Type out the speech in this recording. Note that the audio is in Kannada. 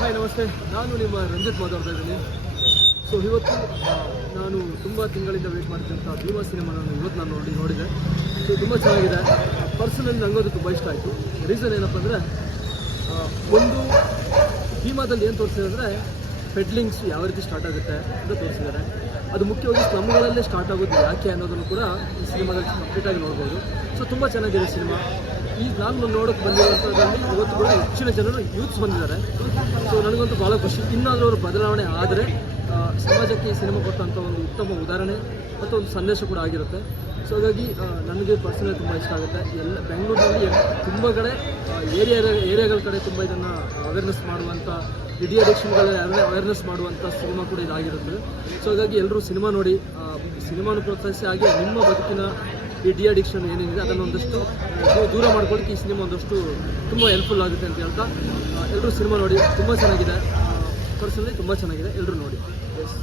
ಹಾಯ್ ನಮಸ್ತೆ, ನಾನು ನಿಮ್ಮ ರಂಜಿತ್ ಮಾತಾಡ್ತಾ ಇದ್ದೀನಿ. ಸೊ ಇವತ್ತು ನಾನು ತುಂಬ ತಿಂಗಳಿಂದ ವೇಟ್ ಮಾಡ್ತಿದ್ದಂಥ ಭೀಮಾ ಸಿನಿಮಾ ಇವತ್ತು ನಾನು ನೋಡಿದೆ. ಸೊ ತುಂಬ ಚೆನ್ನಾಗಿದೆ. ಪರ್ಸನಲಿ ನನಗದು ತುಂಬ ಇಷ್ಟ ಆಯಿತು. ರೀಸನ್ ಏನಪ್ಪ ಅಂದರೆ, ಒಂದು ಭೀಮಾದಲ್ಲಿ ಏನು ತೋರಿಸಿದೆ ಅಂದರೆ ಪೆಡ್ಲಿಂಗ್ಸ್ ಯಾವ ರೀತಿ ಸ್ಟಾರ್ಟ್ ಆಗುತ್ತೆ ಅಂತ ತೋರಿಸಿದ್ದಾರೆ. ಅದು ಮುಖ್ಯವಾಗಿ ಸ್ಲಮ್ಗಳಲ್ಲೇ ಸ್ಟಾರ್ಟ್ ಆಗೋದು ಯಾಕೆ ಅನ್ನೋದನ್ನು ಕೂಡ ಈ ಸಿನಿಮಾದಲ್ಲಿ ಕಂಪ್ಲೀಟಾಗಿ ನೋಡ್ಬೋದು. ಸೊ ತುಂಬ ಚೆನ್ನಾಗಿದೆ ಸಿನಿಮಾ. ನಾನು ನೋಡೋಕ್ಕೆ ಬಂದಿರುವಂಥದ್ರಲ್ಲಿ ಇವತ್ತು ಕೂಡ ಹೆಚ್ಚಿನ ಜನರು ಯೂತ್ಸ್ ಬಂದಿದ್ದಾರೆ. ಸೊ ನನಗಂತೂ ಭಾಳ ಖುಷಿ. ಇನ್ನಾದರೂ ಅವರು ಬದಲಾವಣೆ ಆದರೆ ಸಮಾಜಕ್ಕೆ ಈ ಸಿನಿಮಾ ಕೊಟ್ಟಂಥ ಒಂದು ಉತ್ತಮ ಉದಾಹರಣೆ ಮತ್ತು ಒಂದು ಸಂದೇಶ ಕೂಡ ಆಗಿರುತ್ತೆ. ಸೊ ಹಾಗಾಗಿ ನನಗೆ ಪರ್ಸನಲಿ ತುಂಬ ಇಷ್ಟ ಆಗುತ್ತೆ. ಎಲ್ಲ ಬೆಂಗಳೂರಿನಲ್ಲಿ ತುಂಬ ಕಡೆ ಏರಿಯಾಗಳ ಕಡೆ ತುಂಬ ಇದನ್ನು ಅವೇರ್ನೆಸ್ ಮಾಡುವಂಥ, ಡಿ ಅಡಿಕ್ಷನ್ಗಳಲ್ಲಿ ಅವೇರ್ನೆಸ್ ಮಾಡುವಂಥ ಸಿನಿಮಾ ಕೂಡ ಇದಾಗಿರುತ್ತೆ. ಸೊ ಹಾಗಾಗಿ ಎಲ್ಲರೂ ಸಿನಿಮಾ ನೋಡಿ, ಸಿನಿಮಾನು ಪ್ರೋತ್ಸಾಹಿಸಿ, ಹಾಗೆ ನಿಮ್ಮ ಬದುಕಿನ ಈ ಡಿ ಅಡಿಕ್ಷನ್ ಏನೇನಿದೆ ಅದನ್ನು ಒಂದಷ್ಟು ದೂರ ಮಾಡ್ಕೊಳ್ಳಿಕ್ಕೆ ಈ ಸಿನಿಮಾ ಒಂದಷ್ಟು ತುಂಬ ಹೆಲ್ಪ್ಫುಲ್ ಆಗುತ್ತೆ ಅಂತ ಹೇಳ್ತಾ ಎಲ್ಲರೂ ಸಿನಿಮಾ ನೋಡಿ. ತುಂಬ ಚೆನ್ನಾಗಿದೆ, ಪರ್ಸನಲಿ ತುಂಬ ಚೆನ್ನಾಗಿದೆ, ಎಲ್ಲರೂ ನೋಡಿ. ಎಸ್.